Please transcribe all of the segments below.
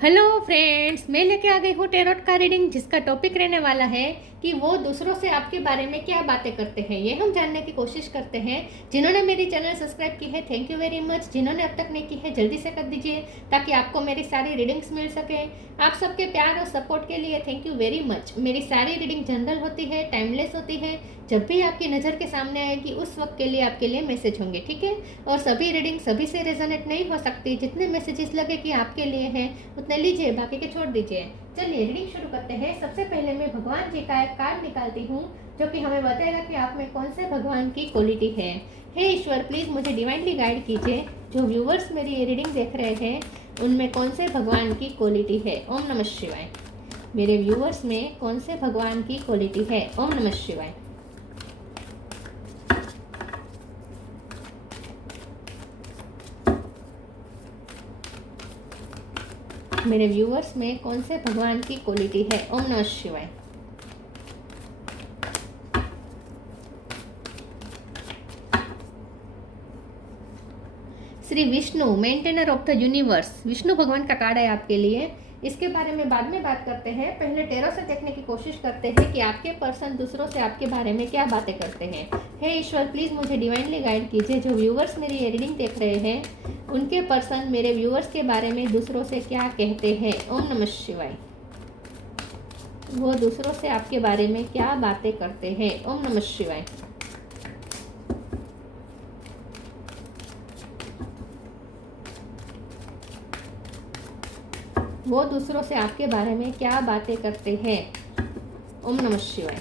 Hello friends, मैं लेके आ गई हूँ टेरोट का रीडिंग, जिसका टॉपिक रहने वाला है कि वो दूसरों से आपके बारे में क्या बातें करते हैं। ये हम जानने की कोशिश करते हैं। जिन्होंने मेरी चैनल सब्सक्राइब की है, थैंक यू वेरी मच। जिन्होंने अब तक नहीं की है, जल्दी से कर दीजिए ताकि आपको मेरी सारी रीडिंग्स मिल सके। आप सबके प्यार और सपोर्ट के लिए थैंक यू वेरी मच। मेरी सारी रीडिंग जनरल होती है, टाइमलेस होती है। जब भी आपकी नज़र के सामने आएगी उस वक्त के लिए आपके लिए मैसेज होंगे, ठीक है। और सभी रीडिंग सभी से रेजोनेट नहीं हो सकती। जितने मैसेजेस लगे कि आपके लिए हैं उतने लीजिए, बाकी के छोड़ दीजिए। चलिए रीडिंग शुरू करते हैं। सबसे पहले मैं भगवान जी का एक कार्ड निकालती हूँ जो कि हमें बताएगा कि आप में कौन से भगवान की क्वालिटी है। हे ईश्वर, प्लीज़ मुझे डिवाइनली गाइड कीजिए। जो व्यूवर्स मेरी ये रीडिंग देख रहे हैं उनमें कौन से भगवान की क्वालिटी है। ओम नमः शिवाय। मेरे व्यूवर्स में कौन से भगवान की क्वालिटी है। ओम नमः शिवाय। मेरे व्यूवर्स में कौन से भगवान की क्वालिटी है। ओम नमः शिवाय। Shri Vishnu, maintainer of the universe, Vishnu भगवान का कार्ड है आपके लिए। इसके बारे में बाद में बात करते हैं। पहले टेरो से देखने की कोशिश करते हैं कि आपके पर्सन दूसरों से आपके बारे में क्या बातें करते हैं। हे ईश्वर, प्लीज़ मुझे डिवाइनली गाइड कीजिए। जो व्यूवर्स मेरी ये रीडिंग देख रहे हैं उनके पर्सन मेरे व्यूवर्स के बारे में दूसरों से क्या कहते हैं। ओम नमः शिवाय। वो दूसरों से आपके बारे में क्या बातें करते हैं। ओम नमः शिवाय। वो दूसरों से आपके बारे में क्या बातें करते हैं। ओम नमः शिवाय।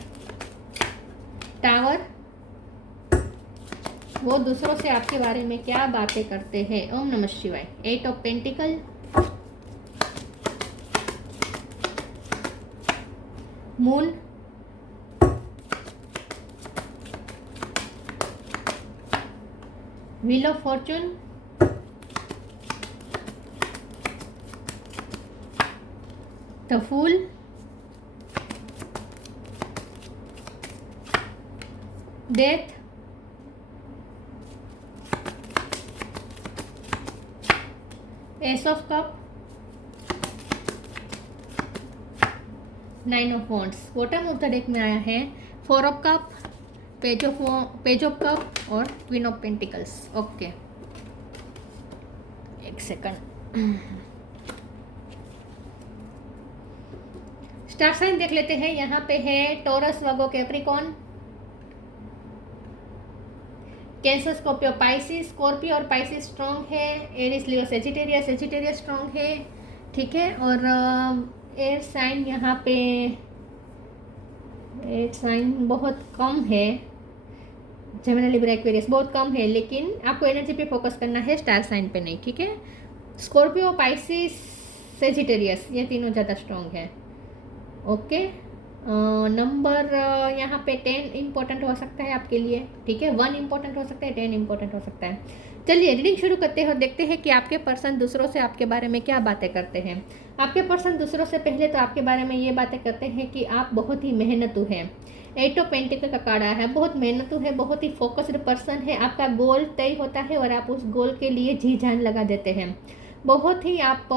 टावर, वो दूसरों से आपके बारे में क्या बातें करते हैं। ओम नमः शिवाय। 8 of pentacle, moon, wheel of fortune, the fool, death, ace of cup, 9 of wands. Bottom of the deck में आया है 4 of cup, page of cup और क्वीन ऑफ पेंटिकल्स। ओके, एक सेकंड। स्टार साइन देख लेते हैं। यहाँ पे है Taurus, Virgo, Capricorn, Cancer, Scorpio, Pisces. Scorpio और पाइसिस स्ट्रॉन्ग है। Aries, Leo, Sagittarius, Sagittarius strong है, ठीक है। और एयर साइन यहाँ पे एयर साइन बहुत कम है। जेमिनी, लिब्रा, एक्वेरियस बहुत कम है, लेकिन आपको एनर्जी पे फोकस करना है, स्टार साइन पे नहीं, ठीक है। स्कॉर्पियो, पाइसिस, सेजिटेरियस, ये तीनों ज़्यादा स्ट्रॉन्ग है। ओके, नंबर यहाँ पे 10 इम्पोर्टेंट हो सकता है आपके लिए, ठीक है। 1 इम्पोर्टेंट हो सकता है, 10 इम्पोर्टेंट हो सकता है। चलिए रीडिंग शुरू करते हैं और देखते हैं कि आपके पर्सन दूसरों से आपके बारे में क्या बातें करते हैं। आपके पर्सन दूसरों से पहले तो आपके बारे में ये बातें करते हैं कि आप बहुत ही मेहनतू हैं। 8 ऑफ पेंटिकल का कार्ड आया है। बहुत मेहनतू है, बहुत ही फोकस्ड पर्सन है। आपका गोल तय होता है और आप उस गोल के लिए जी जान लगा देते हैं। बहुत ही आप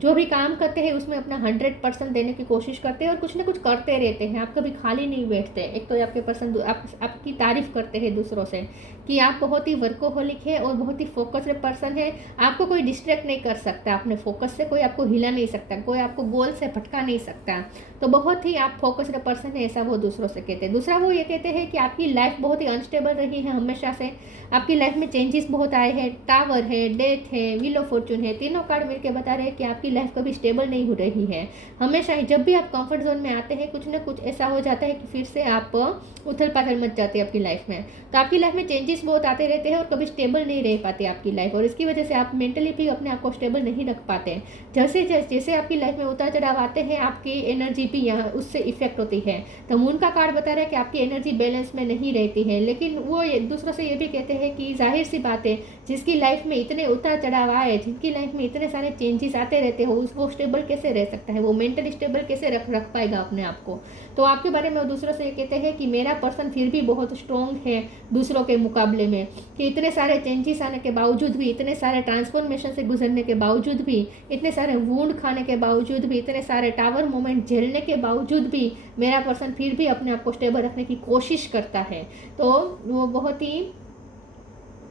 जो भी काम करते हैं उसमें अपना 100% देने की कोशिश करते हैं और कुछ ना कुछ करते रहते हैं। आप कभी खाली नहीं बैठते। एक तो आपके पर्सन आपकी तारीफ करते हैं दूसरों से कि आप बहुत ही वर्कोहोलिक है और बहुत ही फोकस्ड पर्सन है। आपको कोई डिस्ट्रैक्ट नहीं कर सकता। अपने फोकस से कोई आपको हिला नहीं सकता, कोई आपको गोल से भटका नहीं सकता। तो बहुत ही आप फोकस्ड पर्सन है, ऐसा वो दूसरों से कहते हैं। दूसरा वो ये कहते हैं कि आपकी लाइफ बहुत ही अनस्टेबल रही है हमेशा से। आपकी लाइफ में चेंजेस बहुत आए हैं। टावर है, डेथ है, व्हील ऑफ फॉर्चून है, तीनों कार्ड मिलकर बता रहे हैं कि आपकी लाइफ कभी स्टेबल नहीं हो रही है। हमेशा ही जब भी आप कंफर्ट जोन में आते हैं कुछ ना कुछ ऐसा हो जाता है कि फिर से आप उथल पाथल मच जाती है आपकी लाइफ में। तो आपकी लाइफ में चेंजेस बहुत आते रहते हैं और कभी स्टेबल नहीं रह पाती आपकी लाइफ, और इसकी वजह से आप मेंटली भी अपने आप को स्टेबल नहीं रख पाते। जैसे जैसे आपकी लाइफ में उतार चढ़ाव आते हैं आपकी एनर्जी भी यहाँ उससे इफेक्ट होती है। तो मून का कार्ड बता रहा है कि आपकी एनर्जी बैलेंस में नहीं रहती है। लेकिन वो दूसरों से ये भी कहते हैं कि जाहिर सी बात है, जिसकी लाइफ में इतने उतार चढ़ाव आए, जिनकी लाइफ में इतने सारे चेंजेस आते रहते हो, वो स्टेबल कैसे रह सकता है, वो मेंटली स्टेबल कैसे रख पाएगा अपने आप को। तो आपके बारे में वो दूसरों से ये कहते हैं कि मेरा पर्सन फिर भी बहुत स्ट्रॉन्ग है दूसरों के मुकाबले। मुकाबले में, कि इतने सारे चेंजेस आने के बावजूद भी, इतने सारे ट्रांसफॉर्मेशन से गुजरने के बावजूद भी, इतने सारे वुंड खाने के बावजूद भी, इतने सारे टावर मोमेंट झेलने के बावजूद भी मेरा पर्सन फिर भी अपने आप को स्टेबल रखने की कोशिश करता है। तो वो बहुत ही,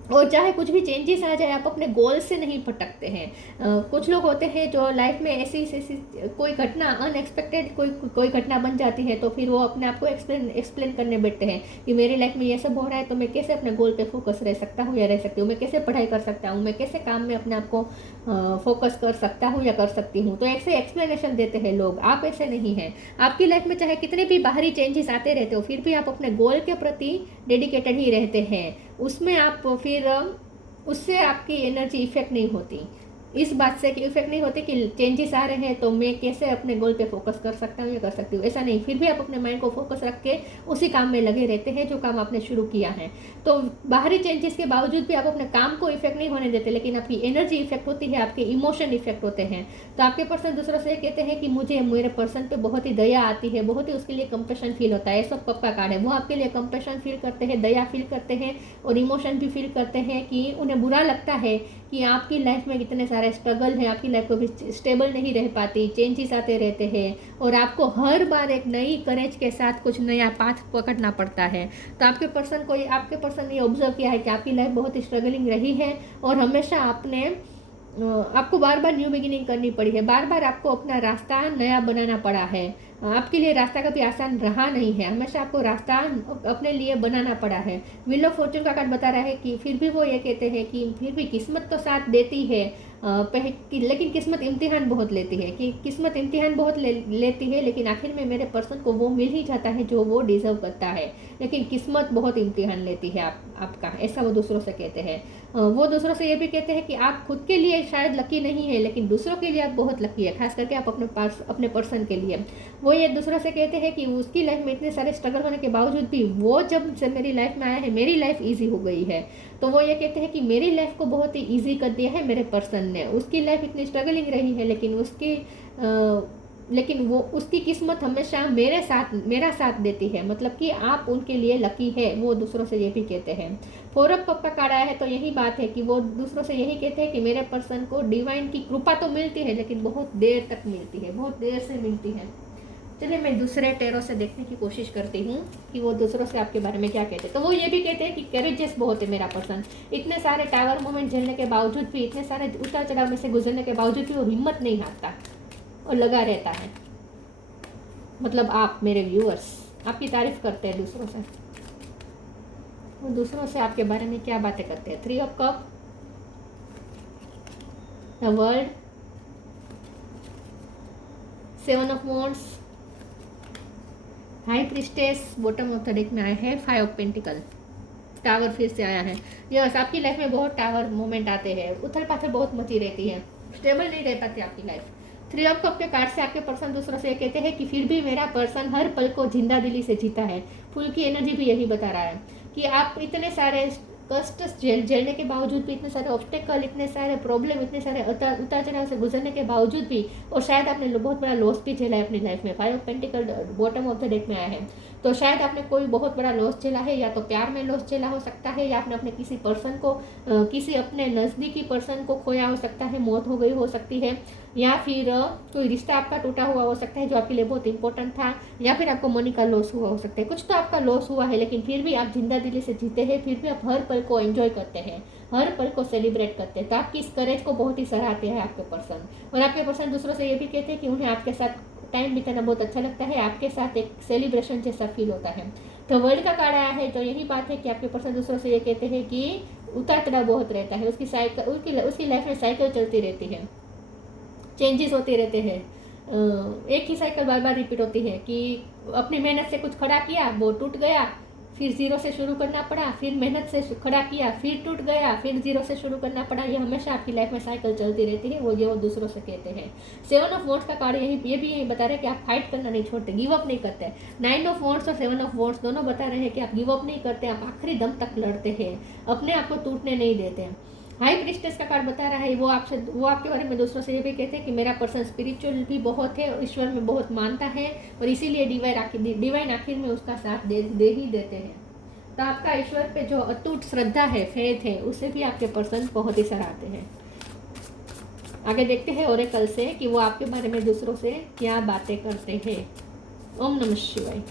और चाहे कुछ भी चेंजेस आ जाए, आप अपने गोल से नहीं भटकते हैं। कुछ लोग होते हैं जो लाइफ में ऐसी कोई घटना अनएक्सपेक्टेड कोई घटना बन जाती है, तो फिर वो अपने आप को एक्सप्लेन करने बैठते हैं कि मेरी लाइफ में ये सब हो रहा है, तो मैं कैसे अपने गोल पे फोकस रह सकता हूँ या रह सकती हूँ, मैं कैसे पढ़ाई कर सकता हूँ, मैं कैसे काम में अपने आप को फोकस कर सकता हूँ या कर सकती हूँ। तो ऐसे एक्सप्लेनेशन देते हैं लोग। आप ऐसे नहीं हैं। आपकी लाइफ में चाहे कितने भी बाहरी चेंजेस आते रहते हो, फिर भी आप अपने गोल के प्रति डेडिकेटेड ही रहते हैं। उसमें आप फिर उससे आपकी एनर्जी इफेक्ट नहीं होती, इस बात से कि इफेक्ट नहीं होती कि चेंजेस आ रहे हैं तो मैं कैसे अपने गोल पे फोकस कर सकता हूँ या कर सकती हूँ, ऐसा नहीं। फिर भी आप अपने माइंड को फोकस रख के उसी काम में लगे रहते हैं जो काम आपने शुरू किया है। तो बाहरी चेंजेस के बावजूद भी आप अपने काम को इफेक्ट नहीं होने देते, लेकिन आपकी एनर्जी इफेक्ट होती है, आपके इमोशन इफेक्ट होते हैं। तो आपके पर्सन दूसरों से कहते हैं कि मुझे मेरे पर्सन पे बहुत ही दया आती है, बहुत ही उसके लिए कंपेशन फील होता है। सब कप का कार्ड है, वो आपके लिए कंपेशन फील करते हैं, दया फील करते हैं और इमोशन भी फील करते हैं कि उन्हें बुरा लगता है कि आपकी लाइफ में इतने सारे स्ट्रगल हैं, आपकी लाइफ कभी स्टेबल नहीं रह पाती, चेंजेस आते रहते हैं और आपको हर बार एक नई करेज के साथ कुछ नया पाथ पकड़ना पड़ता है। तो आपके पर्सन ने ऑब्जर्व किया है कि आपकी लाइफ बहुत ही स्ट्रगलिंग रही है और हमेशा आपको बार बार न्यू बिगिनिंग करनी पड़ी है, बार बार आपको अपना रास्ता नया बनाना पड़ा है। आपके लिए रास्ता कभी आसान रहा नहीं है, हमेशा आपको रास्ता अपने लिए बनाना पड़ा है। व्हील ऑफ फॉर्चून का कार्ड बता रहा है कि फिर भी वो ये कहते हैं कि फिर भी किस्मत तो साथ देती है, लेकिन किस्मत इम्तिहान बहुत लेती है, कि किस्मत इम्तिहान बहुत लेती है, लेकिन आखिर में मेरे पर्सन को वो मिल ही जाता है जो वो डिजर्व करता है, लेकिन किस्मत बहुत इम्तिहान लेती है आपका, ऐसा वो दूसरों से कहते हैं। वो दूसरों से ये भी कहते हैं कि आप खुद के लिए शायद लकी नहीं है, लेकिन दूसरों के लिए आप बहुत लकी है, खास करके आप अपने पर्सन के लिए। वो ये दूसरों से कहते हैं कि उसकी लाइफ में इतने सारे स्ट्रगल होने के बावजूद भी वो जब से मेरी लाइफ में आया है, मेरी लाइफ ईजी हो गई है। तो वो ये कहते हैं कि मेरी लाइफ को बहुत ही ईजी कर दिया है मेरे पर्सन ने। उसकी लाइफ इतनी स्ट्रगलिंग रही है, लेकिन वो उसकी किस्मत हमेशा मेरा साथ देती है, मतलब कि आप उनके लिए लकी है। वो दूसरों से ये भी कहते हैं। 4 ऑफ कप का कार्ड आया है, तो यही बात है कि वो दूसरों से यही कहते हैं कि मेरे पर्सन को डिवाइन की कृपा तो मिलती है, लेकिन बहुत देर तक मिलती है, बहुत देर से मिलती है। चलिए मैं दूसरे टेरो से देखने की कोशिश करती हूँ कि वो दूसरों से आपके बारे में क्या कहते हैं। तो वो ये भी कहते हैं कि करेजियस बहुत है मेरा पर्सन, इतने सारे टावर मोमेंट झेलने के बावजूद भी, इतने सारे उतार चढ़ाव में से गुजरने के बावजूद भी वो हिम्मत नहीं हारता और लगा रहता है। मतलब आप मेरे व्यूअर्स आपकी तारीफ करते हैं दूसरों से। वो दूसरों से आपके बारे में क्या बातें करते हैं। 3 of cup, the world, 7 of wands, high priestess bottom of the deck में आया है, 5 ऑफ पेंटिकल, टावर फिर से आया है। यस, आपकी लाइफ में बहुत टावर मोमेंट आते हैं, उथल पाथल बहुत मची रहती है, स्टेबल नहीं रह पाती आपकी लाइफ। 3 ऑफ कप के कार्ड से आपके पर्सन दूसरों से कहते हैं कि फिर भी मेरा पर्सन हर पल को जिंदा दिली से जीता है। फुल की एनर्जी भी यही बता रहा है कि आप इतने सारे कष्ट झेलने के बावजूद भी, इतने सारे ऑब्स्टेकल, इतने सारे प्रॉब्लम, इतने सारे उतार चढ़ाव से गुजरने के बावजूद भी, और शायद आपने बहुत बड़ा लॉस भी झेला है अपनी लाइफ में। 5 of pentacle bottom of the deck में आया है, तो शायद आपने कोई बहुत बड़ा लॉस झेला है, या तो प्यार में लॉस झेला हो सकता है, या आपने अपने किसी पर्सन को, किसी अपने नज़दीकी पर्सन को खोया हो सकता है, मौत हो गई हो सकती है, या फिर कोई रिश्ता आपका टूटा हुआ हो सकता है जो आपके लिए बहुत इंपॉर्टेंट था, या फिर आपको मनी का लॉस हुआ हो सकता है। कुछ तो आपका लॉस हुआ है, लेकिन फिर भी आप जिंदा दिली से जीते हैं, फिर भी आप हर पल को एंजॉय करते हैं, हर पल को सेलिब्रेट करते हैं। तो आपकी इस करेज को बहुत ही सराहते हैं आपके पर्सन। और आपके पर्सन दूसरों से ये भी कहते हैं कि उन्हें आपके साथ टाइम बिताना बहुत अच्छा लगता है, आपके साथ एक सेलिब्रेशन जैसा फील होता है। तो वर्ल्ड का कार्ड आया है, तो यही बात है कि आपके पर्सन दूसरों से ये कहते हैं कि उतार चढ़ाव बहुत रहता है, उसकी लाइफ में साइकिल चलती रहती है, चेंजेस होते रहते हैं, एक ही साइकिल बार बार रिपीट होती है कि अपनी मेहनत से कुछ खड़ा किया, वो टूट गया, फिर जीरो से शुरू करना पड़ा, फिर मेहनत से खड़ा किया, फिर टूट गया, फिर जीरो से शुरू करना पड़ा। ये हमेशा आपकी लाइफ में साइकिल चलती रहती है, वो दूसरों से कहते हैं। 7 ऑफ वॉन्ड्स का कार्ड ये भी यही बता रहे हैं कि आप फाइट करना नहीं छोड़ते, गिव अप नहीं करते। 9 ऑफ वॉन्ड्स और 7 ऑफ वॉन्ड्स दोनों बता रहे हैं कि आप गिव अप नहीं करते, आप आखिरी दम तक लड़ते हैं, अपने आप को टूटने नहीं देते हैं। हाई प्रिस्टेस का कार्ड बता रहा है, वो आपके बारे में दूसरों से ये भी कहते हैं कि मेरा पर्सन स्पिरिचुअल भी बहुत है और ईश्वर में बहुत मानता है, और इसीलिए डिवाइन आखिर में उसका साथ दे ही देते हैं। तो आपका ईश्वर पे जो अटूट श्रद्धा है, फेथ है, उसे भी आपके पर्सन बहुत ही सराहते हैं। आगे देखते हैं ओरेकल से कि वो आपके बारे में दूसरों से क्या बातें करते हैं। ओम नमः शिवाय।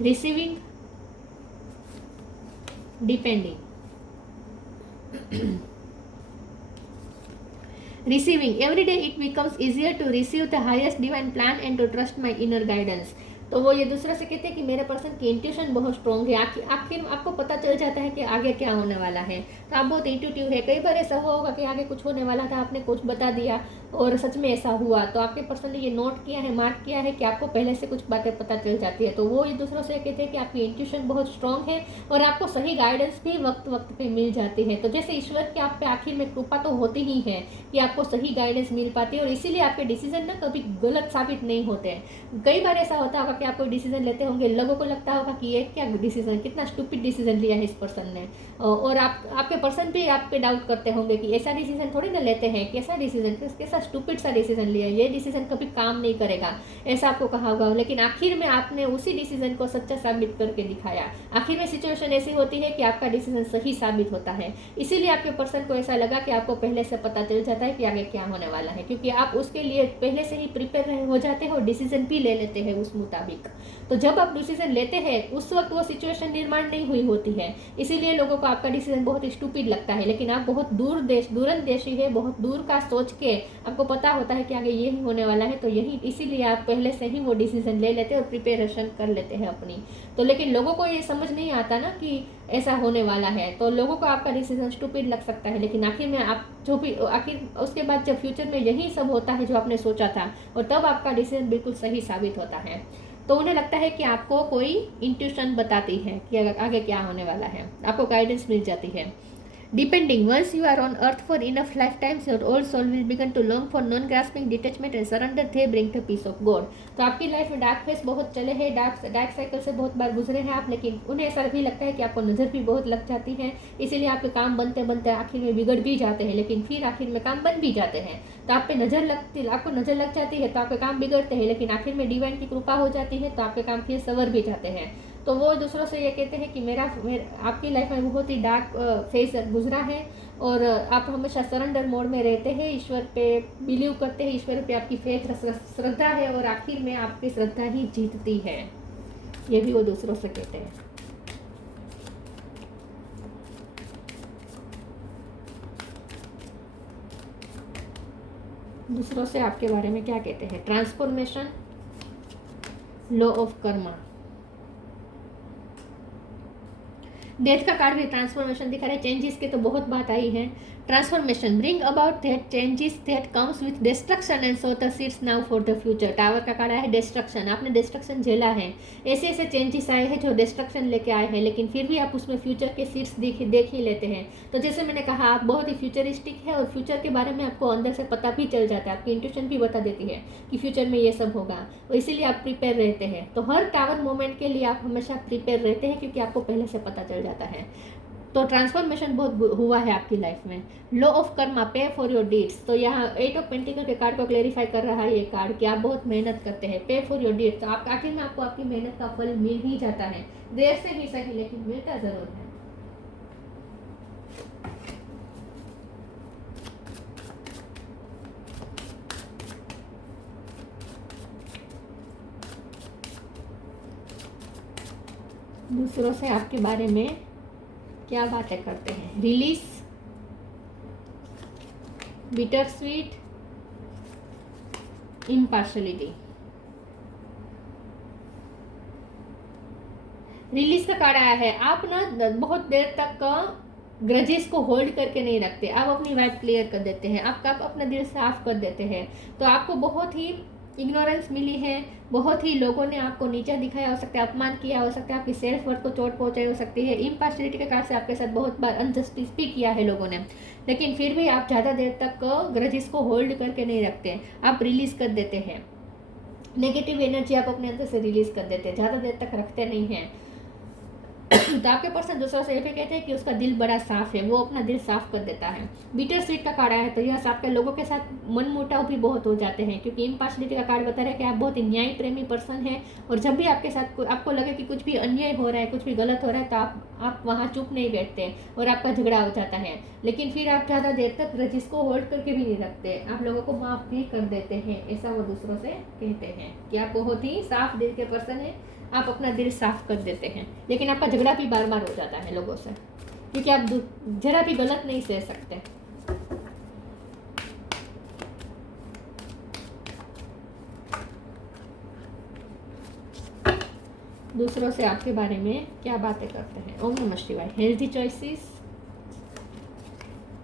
Receiving, depending. Receiving, every day it becomes easier to receive the highest divine plan and to trust my inner guidance। तो वो ये दूसरा से कहते हैं कि मेरे पर्सन की इंट्यूशन बहुत स्ट्रॉन्ग है। आखिर आपको पता चल जाता है कि आगे क्या होने वाला है, तो आप बहुत इंट्यूटिव है। कई बार ऐसा हुआ होगा कि आगे कुछ होने वाला था, आपने कुछ बता दिया और सच में ऐसा हुआ, तो आपके पर्सन ने ये नोट किया है, मार्क किया है कि आपको पहले से कुछ बातें पता चल जाती है। तो वो ये दूसरों से कहते हैं कि आपकी इंट्यूशन बहुत स्ट्रॉन्ग है और आपको सही गाइडेंस भी वक्त वक्त पे मिल जाती है। तो जैसे ईश्वर की आप पे आखिर में कृपा तो होती ही है कि आपको सही गाइडेंस मिल पाती है और इसीलिए आपके डिसीजन ना कभी गलत साबित नहीं होते हैं। कई बार ऐसा होता होगा कि आप कोई डिसीजन लेते होंगे, लोगों को लगता होगा कि ये क्या डिसीजन, कितना स्टूपिड डिसीजन लिया है इस पर्सन ने, और आपके पर्सन भी आप पे डाउट करते होंगे कि ऐसा डिसीजन थोड़ी ना लेते हैं, कैसा डिसीजन, कैसा स्टूपिड सा डिसीजन लिया, ये डिसीजन कभी काम नहीं करेगा, ऐसा आपको कहा होगा। लेकिन आखिर में आपने उसी डिसीजन को सच्चा साबित करके दिखाया। आखिर में सिचुएशन ऐसी होती है कि आपका डिसीजन सही साबित होता है। इसीलिए आपके पर्सन को ऐसा लगा कि आपको पहले से पता चल जाता है कि आगे क्या होने वाला है, क्योंकि आप उसके लिए पहले से ही प्रिपेयर हो जाते हैं और डिसीजन भी ले लेते हैं उस मुताबिक। तो जब आप डिसीजन लेते हैं उस वक्त वो सिचुएशन निर्माण नहीं हुई होती है, इसीलिए लोगों को आपका डिसीजन बहुत स्टूपिड लगता है। लेकिन आप बहुत दूरंदेशी है, बहुत दूर का सोच के आपको पता होता है कि आगे ये ही होने वाला है, तो यही इसीलिए आप पहले से ही वो डिसीजन ले लेते हैं और प्रिपरेशन कर लेते हैं अपनी। तो लेकिन लोगों को ये समझ नहीं आता ना कि ऐसा होने वाला है, तो लोगों को आपका डिसीजन स्टूपिड लग सकता है। लेकिन आखिर में आप जो भी आखिर उसके बाद जब फ्यूचर में यही सब होता है जो आपने सोचा था, और तब आपका डिसीजन बिल्कुल सही साबित होता है। तो उन्हें लगता है कि आपको कोई इंट्यूशन बताती है कि आगे क्या होने वाला है, आपको गाइडेंस मिल जाती है। Depending, once you are on earth for enough lifetimes, your old soul will begin to long for non-grasping detachment and surrender. They bring the peace of God। तो आपकी लाइफ में डार्क फेस बहुत चले हैं, dark cycle से बहुत बार गुजरे हैं आप, लेकिन उन्हें ऐसा भी लगता है कि आपको नज़र भी बहुत लग जाती है, इसीलिए आपके काम बनते बनते आखिर में बिगड़ भी जाते हैं, लेकिन फिर आखिर में काम बन भी जाते हैं। तो आपको नज़र लग जाती है तो आपके काम बिगड़ते हैं, लेकिन आखिर में डिवाइन की कृपा हो जाती है तो आपके काम फिर सवर भी जाते हैं। तो वो दूसरों से ये कहते हैं कि मेरा आपकी लाइफ में बहुत ही डार्क फेज गुजरा है और आप हमेशा सरेंडर मोड में रहते हैं, ईश्वर पे बिलीव करते हैं, ईश्वर पे आपकी फेथ श्रद्धा है और आखिर में आपकी श्रद्धा ही जीतती है। ये भी वो दूसरों से कहते हैं। दूसरों से आपके बारे में क्या कहते हैं? Transformation, law of Karma. Death का कार्ड भी ट्रांसफॉर्मेशन दिखा रहा है। चेंजेस की तो बहुत बात आई है। Transformation, bring about that changes that comes with destruction and so the seeds now for the future. Tower का कार्ड आया है डिस्ट्रक्शन, आपने डिस्ट्रक्शन झेला है, ऐसे ऐसे चेंजेस आए हैं जो डिस्ट्रक्शन लेके आए हैं, लेकिन फिर भी आप उसमें फ्यूचर के सीड्स देख ही लेते हैं। तो जैसे मैंने कहा, आप बहुत ही फ्यूचरिस्टिक है और फ्यूचर के बारे में आपको अंदर से पता भी चल जाता है, आपकी इंट्यूशन भी बता देती है कि फ्यूचर में ये सब होगा, और इसीलिए आप प्रिपेयर रहते हैं। तो हर टावर मोमेंट के लिए आप हमेशा प्रिपेयर रहते हैं क्योंकि आपको पहले से पता चल जाता है। तो ट्रांसफॉर्मेशन बहुत हुआ है आपकी लाइफ में। लॉ ऑफ कर्मा, पे फॉर योर डीड्स। तो यहाँ 8 ऑफ पेंटिकल के कार्ड को क्लेरिफाई कर रहा है ये कार्ड कि आप बहुत मेहनत करते हैं, पे फॉर योर डीड्स। तो आप आखिर में आपको आपकी मेहनत का फल मिल ही जाता है, देर से ही सही लेकिन मिलता जरूर है। दूसरों से आपके बारे में क्या बातें करते हैं? Release, bitter sweet, impartiality. Release का कार्ड आया है। आप ना बहुत देर तक ग्रजेस को होल्ड करके नहीं रखते, आप अपनी वाइब क्लियर कर देते हैं, आप अपना दिल साफ कर देते हैं। तो आपको बहुत ही इग्नोरेंस मिली है, बहुत ही लोगों ने आपको नीचा दिखाया हो सकता है, अपमान किया हो सकता है, आपकी सेल्फ वर्थ को चोट पहुंचाई हो सकती है। इम्पार्शलिटी के कारण से आपके साथ बहुत बार अनजस्टिस भी किया है लोगों ने, लेकिन फिर भी आप ज़्यादा देर तक ग्रजेस को होल्ड करके नहीं रखते, आप रिलीज कर देते हैं। नेगेटिव एनर्जी आप अपने अंदर से रिलीज कर देते हैं, ज़्यादा देर तक रखते नहीं हैं। तो आपके पर्सन दूसरों से ये भी कहते हैं कि उसका दिल बड़ा साफ है, वो अपना दिल साफ कर देता है। बीटर स्वीट का कार्ड आया है, तो यह आपके लोगों के साथ मन मुटाव भी बहुत हो जाते हैं, क्योंकि इम्पार्शलिटी का कार्ड बता रहा है कि आप बहुत ही न्याय प्रेमी पर्सन है, और जब भी आपके साथ आपको लगे कि कुछ भी अन्याय हो रहा है, कुछ भी गलत हो रहा है, तो आप वहाँ चुप नहीं बैठते और आपका झगड़ा हो जाता है, लेकिन फिर आप ज़्यादा देर तक रजिस को होल्ड करके भी नहीं रखते, आप लोगों को माफ़ भी कर देते हैं। ऐसा वो दूसरों से कहते हैं कि आप बहुत ही साफ दिल के पर्सन हैं, आप अपना दिल साफ कर देते हैं, लेकिन आपका झगड़ा भी बार बार हो जाता है लोगों से, क्योंकि आप जरा भी गलत नहीं सह सकते। दूसरों से आपके बारे में क्या बातें करते हैं। ओम नमः शिवाय। Healthy choices,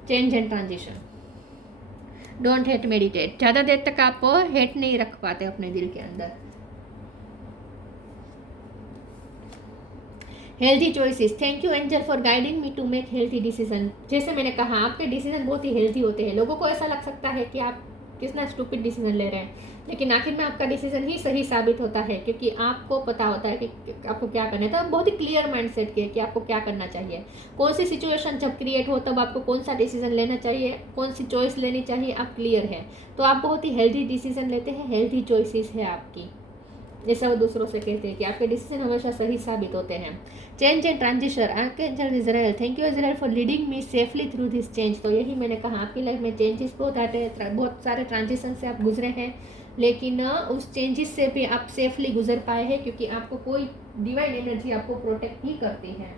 change and transition, don't hate, meditate. ज़्यादा देर तक आप हेट नहीं रख पाते अपने दिल के अंदर। Healthy choices, thank you angel for guiding me to make healthy decision. जैसे मैंने कहा, आपके डिसीजन बहुत ही हेल्थी होते हैं। लोगों को ऐसा लग सकता है कि आप कितना स्टूपिड डिसीजन ले रहे हैं, लेकिन आखिर में आपका डिसीजन ही सही साबित होता है, क्योंकि आपको पता होता है कि आपको क्या करना है। तो आप बहुत ही क्लियर माइंडसेट के कि आपको क्या करना चाहिए, कौन सी सिचुएशन जब क्रिएट हो तब आपको कौन सा डिसीजन लेना चाहिए, कौन सी चॉइस लेनी चाहिए, आप क्लियर है। तो आप बहुत ही हेल्थी डिसीजन लेते हैं, हेल्थी चॉइसेस है आपकी। जैसा वो दूसरों से कहते हैं कि आपके डिसीजन हमेशा सही साबित होते हैं। Change and transition, archangel Israel, thank you Israel for leading me safely through this change. तो यही मैंने कहा, आपकी लाइफ में चेंजेस बहुत आते हैं, बहुत सारे ट्रांजिशन से आप गुजरे हैं, लेकिन उस चेंजेस से भी आप सेफली गुजर पाए हैं, क्योंकि आपको कोई डिवाइन एनर्जी आपको प्रोटेक्ट ही करती है।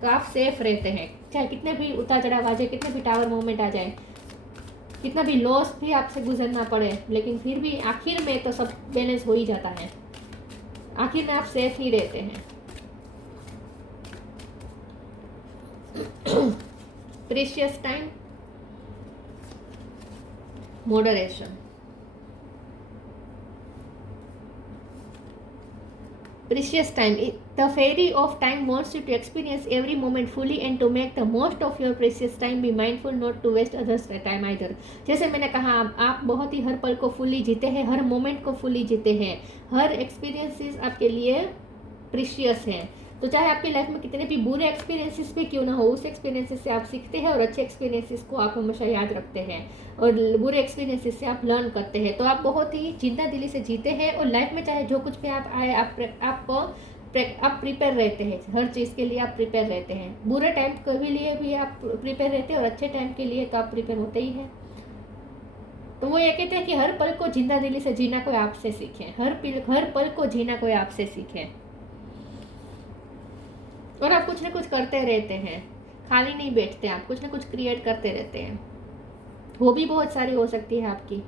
तो आप सेफ रहते हैं, चाहे कितने भी उतार चढ़ाव आ जाए, कितने भी टावर मोमेंट आ जाए, कितना भी लॉस भी आपसे गुजरना पड़े, लेकिन फिर भी आखिर में तो सब बैलेंस हो ही जाता है। आखिर में आप सेफ ही रहते हैं। Precious time, moderation. Precious time, the fairy of time wants you to experience every moment fully and to make the most of your precious time. Be mindful not to waste others' time either. जैसे मैंने कहा, आप बहुत ही हर पल को fully जीते हैं, हर moment को फुली जीते हैं, हर एक्सपीरियंसेस आपके लिए प्रीशियस हैं। तो चाहे आपकी लाइफ में कितने भी बुरे एक्सपीरियंसेस भी क्यों ना हो, उस एक्सपीरियंसेस से आप सीखते हैं और अच्छे एक्सपीरियंसेस को आप हमेशा याद रखते हैं, और बुरे एक्सपीरियंसेस से आप लर्न करते हैं। तो आप बहुत ही जिंदा दिली से जीते हैं, और लाइफ में चाहे जो कुछ भी आप आए, आप प्रिपेयर रहते हैं, हर चीज़ के लिए आप प्रिपेयर रहते हैं। बुरे टाइम के लिए भी आप प्रिपेयर रहते हैं, और अच्छे टाइम के लिए तो आप प्रिपेयर होते ही हैं। तो वो ये कहते हैं कि हर पल को जिंदा दिली से जीना कोई आपसे सीखे, हर पल को जीना कोई आपसे सीखे, और आप कुछ ना कुछ करते रहते हैं, खाली नहीं बैठते, आप कुछ ना कुछ क्रिएट करते रहते हैं। वो भी बहुत सारी हो सकती है आपकी।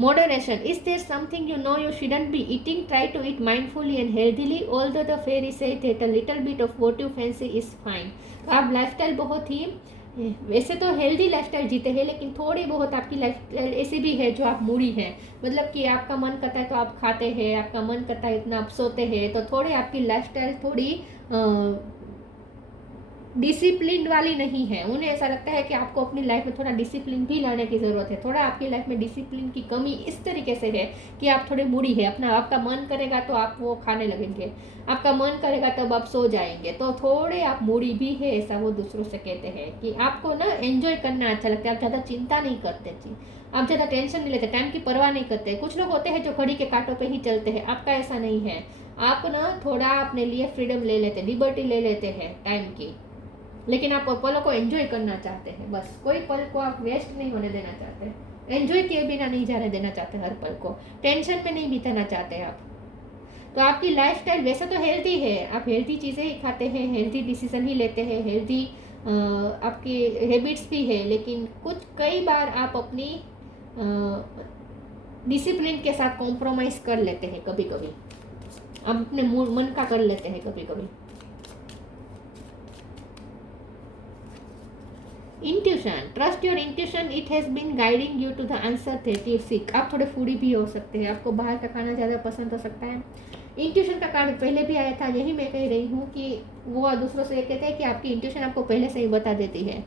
Moderation, is there something you know you shouldn't be eating, try to eat mindfully and healthily, although the theory say that a little bit of what you fancy is fine. तो आप लाइफस्टाइल बहुत ही, वैसे तो healthy lifestyle जीते हैं, लेकिन थोड़ी बहुत आपकी लाइफस्टाइल ऐसी भी है जो आप मूडी है, मतलब कि आपका मन करता है तो आप खाते हैं, आपका मन करता है इतना आप सोते हैं। तो थोड़ी आपकी लाइफस्टाइल थोड़ी डिसिप्लिन वाली नहीं है। उन्हें ऐसा लगता है कि आपको अपनी लाइफ में थोड़ा डिसिप्लिन भी लाने की ज़रूरत है। थोड़ा आपकी लाइफ में डिसिप्लिन की कमी इस तरीके से है कि आप थोड़े मूडी है, आपका मन करेगा तो आप वो खाने लगेंगे, आपका मन करेगा तब आप सो जाएंगे, तो थोड़े आप मूडी भी है, ऐसा वो दूसरों से कहते हैं कि आपको ना एंजॉय करना अच्छा लगता है, आप ज़्यादा चिंता नहीं करते जी, आप ज़्यादा टेंशन नहीं लेते, टाइम की परवाह नहीं करते। कुछ लोग होते हैं जो घड़ी के कांटों पे ही चलते हैं, आपका ऐसा नहीं है। आप ना थोड़ा अपने लिए फ्रीडम ले लेते, लिबर्टी ले लेते हैं टाइम की, लेकिन आप पलों को एंजॉय करना चाहते हैं। बस कोई पल को आप वेस्ट नहीं होने देना चाहते, एंजॉय किए बिना नहीं जाने देना चाहते, हर पल को टेंशन में नहीं बिताना चाहते आप। तो आपकी लाइफस्टाइल वैसे तो हेल्दी है, आप हेल्दी चीज़ें ही खाते हैं, हेल्दी डिसीजन ही लेते हैं, हेल्दी आपकी हैबिट्स भी है, लेकिन कई बार आप अपनी डिसिप्लिन के साथ कॉम्प्रोमाइज़ कर लेते हैं, कभी कभी आप अपने मन का कर लेते हैं कभी कभी। Intuition, trust your intuition, it has been guiding you to the answer that you seek. आप थोड़े फूडी भी हो सकते हैं, आपको बाहर का खाना ज़्यादा पसंद हो सकता है। इंट्यूशन का कार्ड पहले भी आया था, यही मैं कह रही हूँ कि वो दूसरों से ये कहते हैं कि आपकी इंट्यूशन आपको पहले से ही बता देती है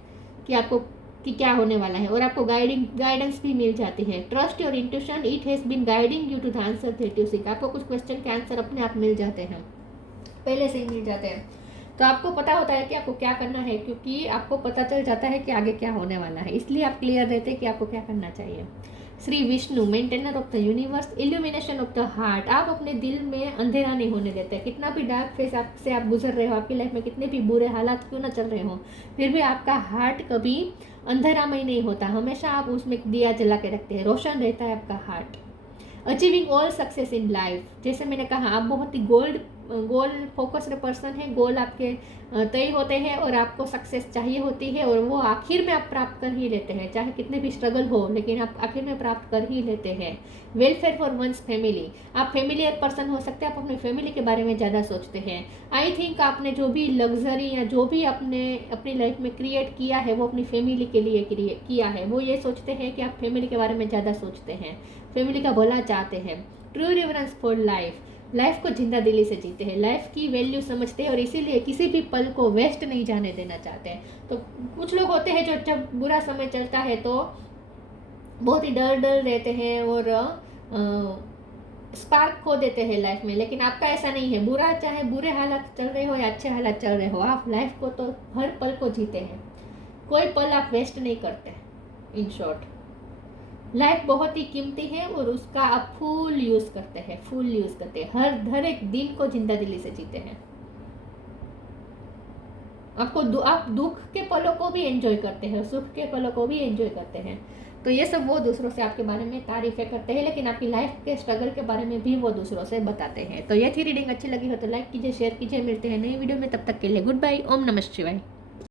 कि आपको कि क्या होने वाला है, और आपको गाइडेंस भी मिल जाती है। Trust your intuition, it has been guiding you to the answer that you seek. आपको कुछ क्वेश्चन के आंसर अपने आप मिल जाते हैं, पहले से ही मिल जाते हैं। तो आपको पता होता है कि आपको क्या करना है, क्योंकि आपको पता चल जाता है कि आगे क्या होने वाला है, इसलिए आप क्लियर रहते हैं कि आपको क्या करना चाहिए। Shri Vishnu, maintainer of the universe, illumination of the heart. आप अपने दिल में अंधेरा नहीं होने देते। कितना भी डार्क फेस से आप गुजर रहे हो, आपकी लाइफ में कितने भी बुरे हालात क्यों ना चल रहे हो, फिर भी आपका हार्ट कभी अंधेरामय नहीं होता, हमेशा आप उसमें दिया जला के रखते हैं, रोशन रहता है आपका heart. Achieving all success in life, जैसे मैंने कहा आप बहुत ही गोल फोकस्ड पर्सन है, गोल आपके तय होते हैं और आपको सक्सेस चाहिए होती है और वो आखिर में आप प्राप्त कर ही लेते हैं, चाहे कितने भी स्ट्रगल हो लेकिन आप आखिर में प्राप्त कर ही लेते हैं। वेलफेयर फॉर वंस फैमिली, आप फेमिलियर पर्सन हो सकते हैं, आप अपनी फैमिली के बारे में ज़्यादा सोचते हैं। आई थिंक आपने जो भी लग्जरी या जो भी आपने अपनी लाइफ में क्रिएट किया है वो अपनी फैमिली के लिए किया है, वो ये सोचते हैं कि आप फैमिली के बारे में ज़्यादा सोचते हैं, फैमिली का भला चाहते हैं। True reverence for life, life को जिंदा दिली से जीते हैं, लाइफ की वैल्यू समझते हैं और इसीलिए किसी भी पल को वेस्ट नहीं जाने देना चाहते हैं। तो कुछ लोग होते हैं जो जब बुरा समय चलता है तो बहुत ही डर रहते हैं और स्पार्क खो देते हैं लाइफ में, लेकिन आपका ऐसा नहीं है। बुरा चाहे बुरे हालात चल रहे हो या अच्छे हालात चल रहे हो, आप लाइफ को तो हर पल को जीते हैं, कोई पल आप वेस्ट नहीं करते। इन शॉर्ट लाइफ बहुत ही कीमती है और उसका आप फुल यूज़ करते हैं, हर एक दिन को जिंदा दिली से जीते हैं। आप दुख के पलों को भी एंजॉय करते हैं, सुख के पलों को भी एंजॉय करते हैं। तो ये सब वो दूसरों से आपके बारे में तारीफें करते हैं, लेकिन आपकी लाइफ के स्ट्रगल के बारे में भी वो दूसरों से बताते हैं। तो ये थी रीडिंग, अच्छी लगी हो तो लाइक कीजिए, शेयर कीजिए। मिलते हैं नई वीडियो में, तब तक के लिए गुड बाय। ओम नमः शिवाय।